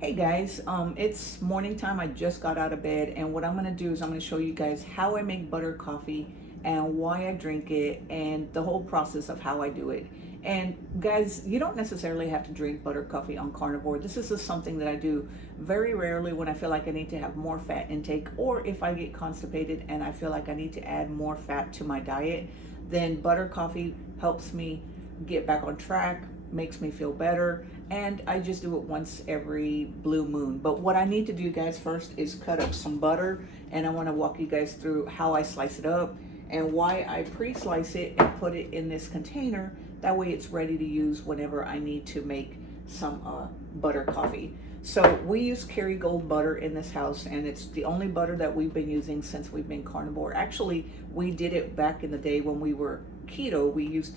Hey guys, it's morning time. I just got out of bed, and what I'm gonna do is I'm gonna show you guys how I make butter coffee and why I drink it and the whole process of how I do it. And guys, you don't necessarily have to drink butter coffee on Carnivore. This is just something that I do very rarely when I feel like I need to have more fat intake, or if I get constipated and I feel like I need to add more fat to my diet. Then butter coffee helps me get back on track, makes me feel better, and I just do it once every blue moon. But what I need to do, guys, first is cut up some butter, and I want to walk you guys through how I slice it up and why I pre-slice it and put it in this container. That way it's ready to use whenever I need to make some butter coffee. So we use Kerry Gold Butter in this house, and it's the only butter that we've been using since we've been carnivore. Actually, we did it back in the day when we were keto. We used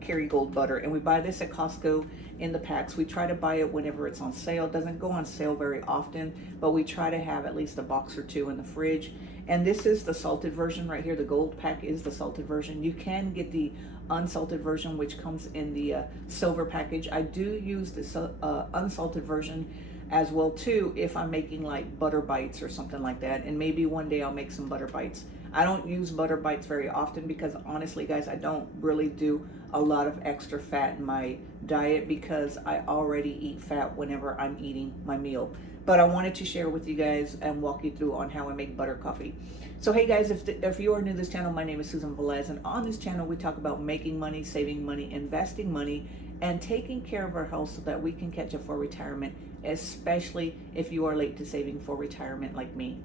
Kerry Gold Butter, and we buy this at Costco in the packs. We try to buy it whenever it's on sale. It doesn't go on sale very often, but we try to have at least a box or two in the fridge. And this is the salted version right here. The gold pack is the salted version. You can get the unsalted version, which comes in the silver package. I do use the unsalted version as well too if I'm making like butter bites or something like that, and maybe one day I'll make some butter bites. I don't use butter bites very often because honestly guys, I don't really do a lot of extra fat in my diet because I already eat fat whenever I'm eating my meal. But I wanted to share with you guys and walk you through on how I make butter coffee. So hey guys, if you are new to this channel, my name is Susan Velez, and on this channel we talk about making money, saving money, investing money, and taking care of our health so that we can catch up for retirement, especially if you are late to saving for retirement like me.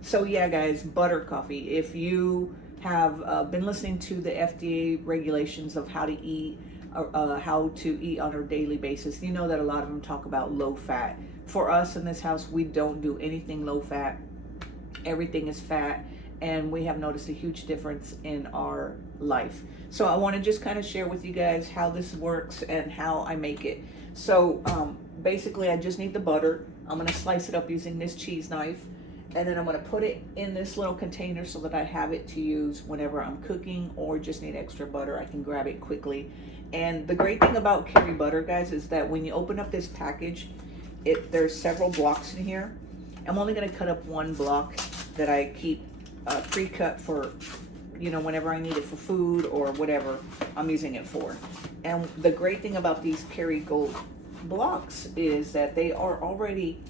So yeah guys, butter coffee. If you have been listening to the FDA regulations of how to eat on a daily basis, you know that a lot of them talk about low fat. For us in this house, we don't do anything low fat. Everything is fat, and we have noticed a huge difference in our life. So I want to just kind of share with you guys how this works and how I make it. So basically I just need the butter. I'm going to slice it up using this cheese knife, and then I'm going to put it in this little container so that I have it to use whenever I'm cooking or just need extra butter. I can grab it quickly. And the great thing about Kerry butter, guys, is that when you open up this package, there's several blocks in here. I'm only going to cut up one block that I keep pre-cut for, you know, whenever I need it for food or whatever I'm using it for. And the great thing about these Kerry Gold blocks is that they are already,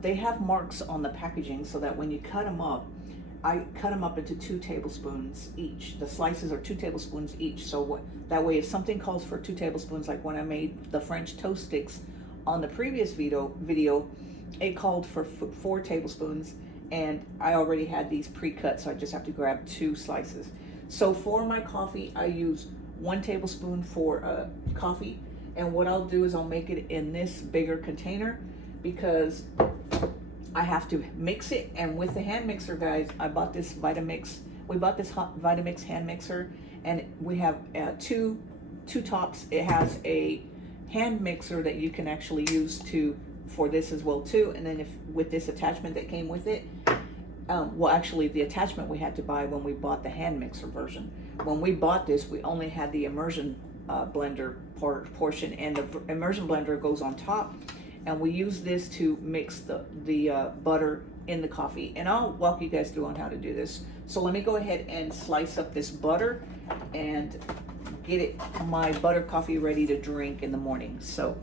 they have marks on the packaging so that when you cut them up, I cut them up into 2 tablespoons each. The slices are 2 tablespoons each. So that way, if something calls for 2 tablespoons, like when I made the French toast sticks on the previous video, it called for 4 tablespoons, and I already had these pre-cut, so I just have to grab 2 slices. So for my coffee, I use 1 tablespoon for coffee, and what I'll do is I'll make it in this bigger container because I have to mix it. And with the hand mixer, guys, I bought this Vitamix. We bought this Vitamix hand mixer, and we have two tops. It has a hand mixer that you can actually use for this as well too, and then with this attachment that came with it, well actually the attachment we had to buy when we bought the hand mixer version. When we bought this, we only had the immersion blender portion, and the immersion blender goes on top, and we use this to mix the butter in the coffee. And I'll walk you guys through on how to do this. So let me go ahead and slice up this butter and get my butter coffee ready to drink in the morning. So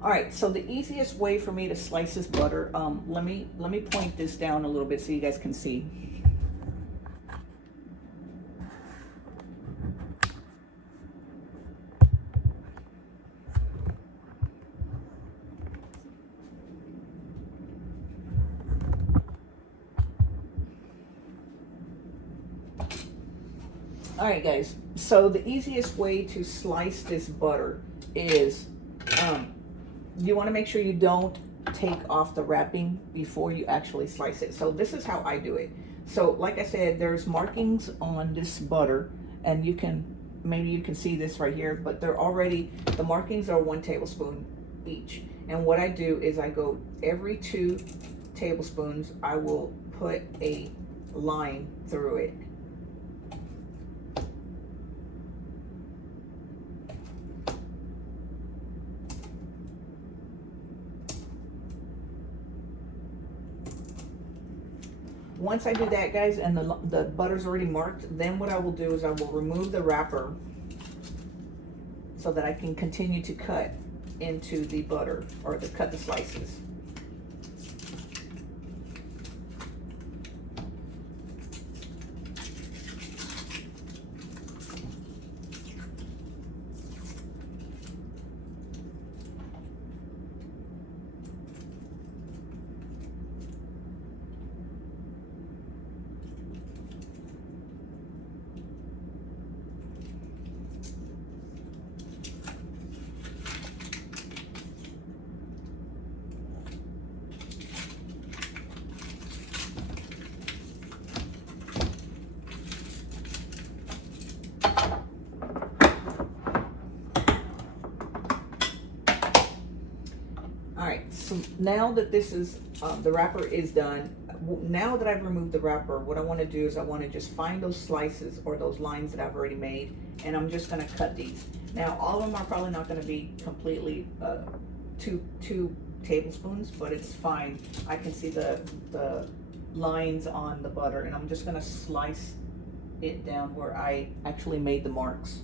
all right, so the easiest way for me to slice this butter, let me point this down a little bit so you guys can see. All right, guys, so the easiest way to slice this butter is you want to make sure you don't take off the wrapping before you actually slice it. So this is how I do it. So like I said, there's markings on this butter, and maybe you can see this right here, but the markings are 1 tablespoon each. And what I do is I go every 2 tablespoons, I will put a line through it. Once I do that, guys, and the butter's already marked, then what I will do is I will remove the wrapper so that I can continue to cut into the butter, or to cut the slices. Alright, so now that this is, the wrapper is done, now that I've removed the wrapper, what I want to do is I want to just find those slices or those lines that I've already made, and I'm just going to cut these. Now, all of them are probably not going to be completely two tablespoons, but it's fine. I can see the lines on the butter, and I'm just going to slice it down where I actually made the marks.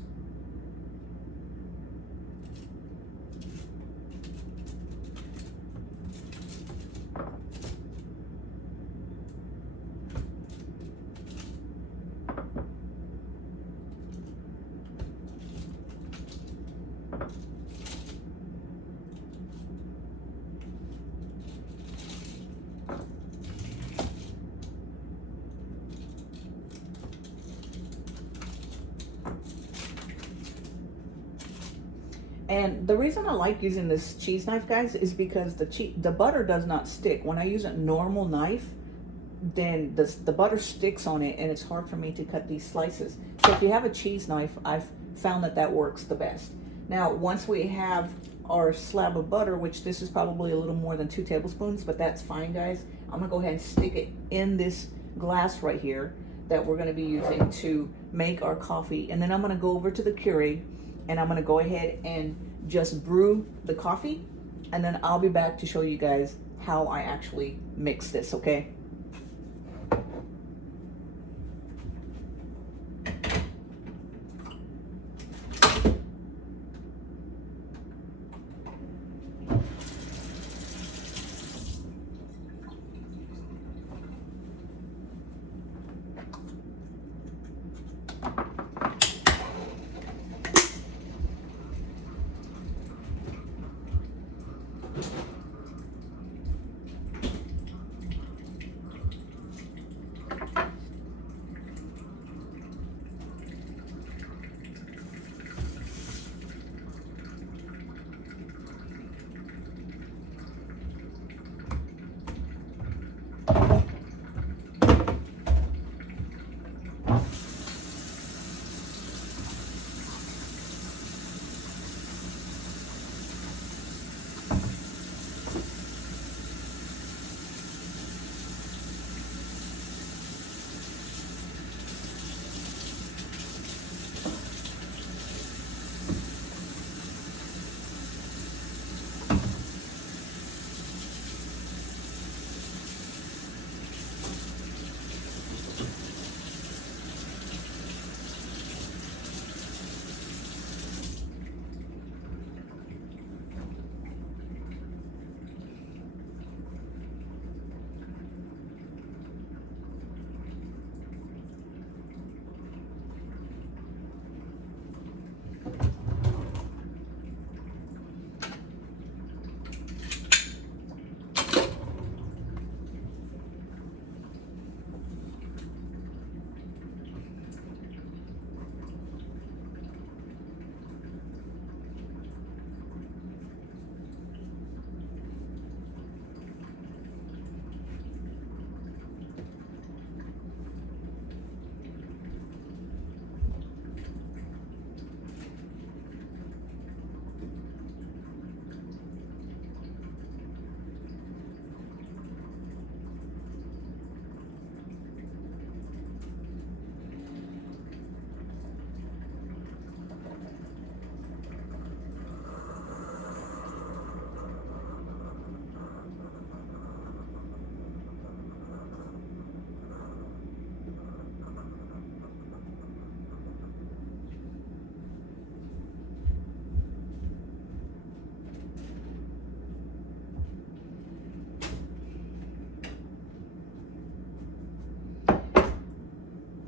And the reason I like using this cheese knife, guys, is because the butter does not stick. When I use a normal knife, then the butter sticks on it, and it's hard for me to cut these slices. So if you have a cheese knife, I've found that works the best. Now, once we have our slab of butter, which this is probably a little more than 2 tablespoons, but that's fine, guys. I'm gonna go ahead and stick it in this glass right here that we're gonna be using to make our coffee. And then I'm gonna go over to the Keurig, and I'm gonna go ahead and just brew the coffee, and then I'll be back to show you guys how I actually mix this, okay?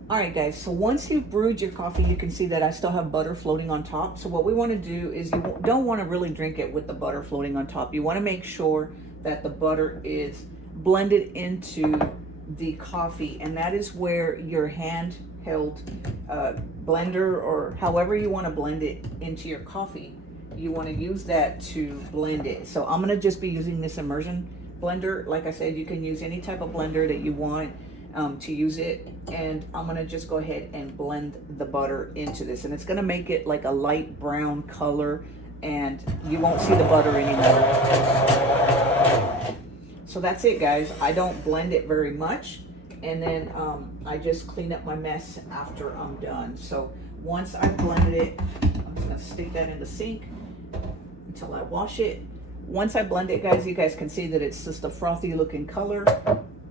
All right, guys, so once you've brewed your coffee, you can see that I still have butter floating on top. So what we want to do is you don't want to really drink it with the butter floating on top. You want to make sure that the butter is blended into the coffee, and that is where your handheld blender, or however you want to blend it into your coffee, you want to use that to blend it. So I'm going to just be using this immersion blender. Like I said, you can use any type of blender that you want to use it, and I'm gonna just go ahead and blend the butter into this, and it's gonna make it like a light brown color, and you won't see the butter anymore. So that's it, guys. I don't blend it very much, and then I just clean up my mess after I'm done. So once I've blended it, I'm just gonna stick that in the sink until I wash it. Once I blend it, guys, you guys can see that it's just a frothy looking color.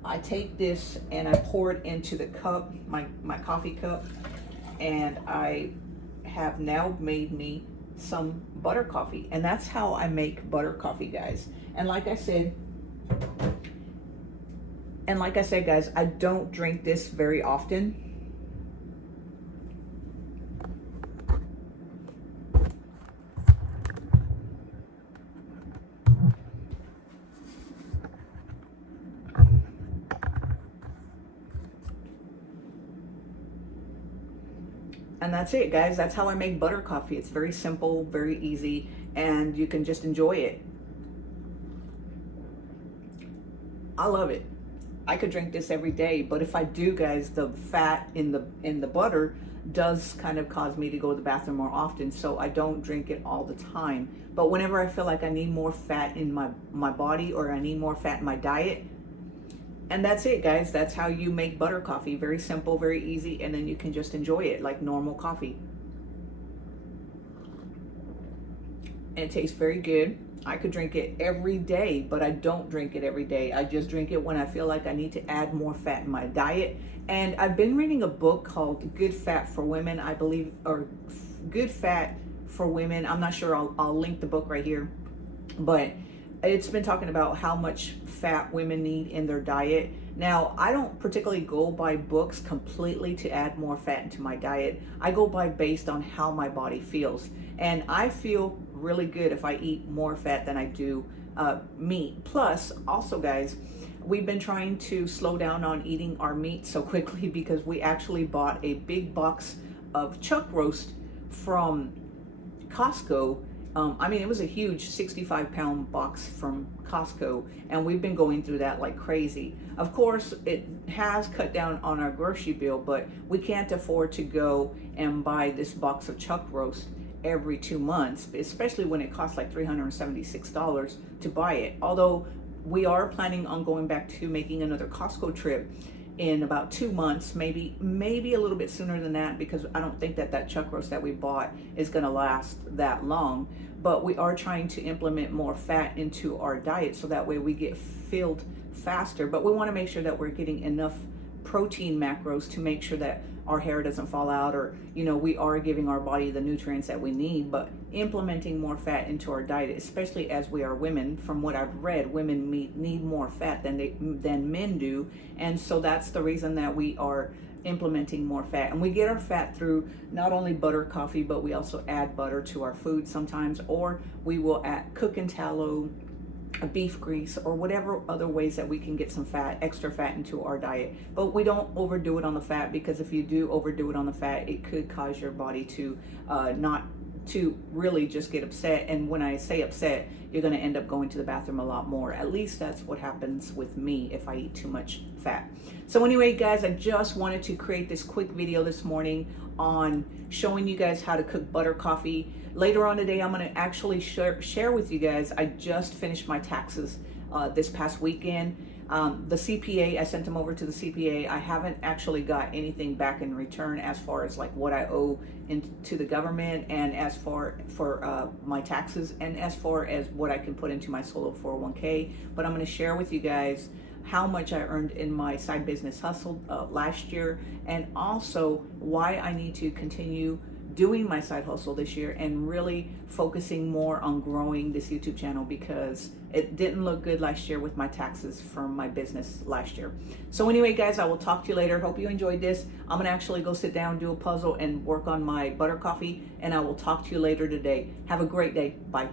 I take this and I pour it into the cup, my coffee cup, and I have now made me some butter coffee. And that's how I make butter coffee, guys. And like I said, guys, I don't drink this very often. And that's it, guys. That's how I make butter coffee. It's very simple, very easy, and you can just enjoy it. I love it. I could drink this every day, but if I do, guys, the fat in the butter does kind of cause me to go to the bathroom more often, so I don't drink it all the time. But whenever I feel like I need more fat in my body, or I need more fat in my diet, and that's it, guys. That's how you make butter coffee. Very simple, very easy, and then you can just enjoy it like normal coffee. And it tastes very good. I could drink it every day, but I don't drink it every day. I just drink it when I feel like I need to add more fat in my diet. And I've been reading a book called Good Fat for Women, I believe, or Good Fat for Women. I'm not sure. I'll link the book right here. But it's been talking about how much fat women need in their diet. Now, I don't particularly go by books completely to add more fat into my diet. I go by based on how my body feels. And I feel really good if I eat more fat than I do meat. Plus, also, guys, we've been trying to slow down on eating our meat so quickly because we actually bought a big box of chuck roast from Costco. I mean, it was a huge 65-pound box from Costco, and we've been going through that like crazy. Of course, it has cut down on our grocery bill, but we can't afford to go and buy this box of chuck roast every 2 months, especially when it costs like $376 to buy it. Although we are planning on going back to making another Costco trip in about 2 months, maybe a little bit sooner than that, because I don't think that chuck roast that we bought is going to last that long. But we are trying to implement more fat into our diet so that way we get filled faster. But we want to make sure that we're getting enough protein macros to make sure that our hair doesn't fall out, or we are giving our body the nutrients that we need. But implementing more fat into our diet, especially as we are women, from what I've read, women need more fat than men do, and so that's the reason that we are implementing more fat. And we get our fat through not only butter coffee, but we also add butter to our food sometimes, or we will add cooking tallow, beef grease, or whatever other ways that we can get some fat, extra fat into our diet. But we don't overdo it on the fat, because if you do overdo it on the fat, it could cause your body to not to really just get upset. And when I say upset, you're going to end up going to the bathroom a lot more. At least that's what happens with me if I eat too much fat. So anyway, guys, I just wanted to create this quick video this morning on showing you guys how to cook butter coffee. Later on today, I'm going to actually share with you guys, I just finished my taxes this past weekend. The CPA, I sent them over to the CPA. I haven't actually got anything back in return as far as like what I owe to the government, and as far for my taxes, and as far as what I can put into my solo 401k. But I'm going to share with you guys how much I earned in my side business hustle last year, and also why I need to continue doing my side hustle this year and really focusing more on growing this YouTube channel, because it didn't look good last year with my taxes from my business last year. So anyway, guys, I will talk to you later. Hope you enjoyed this. I'm gonna actually go sit down, do a puzzle, and work on my butter coffee, and I will talk to you later today. Have a great day. Bye.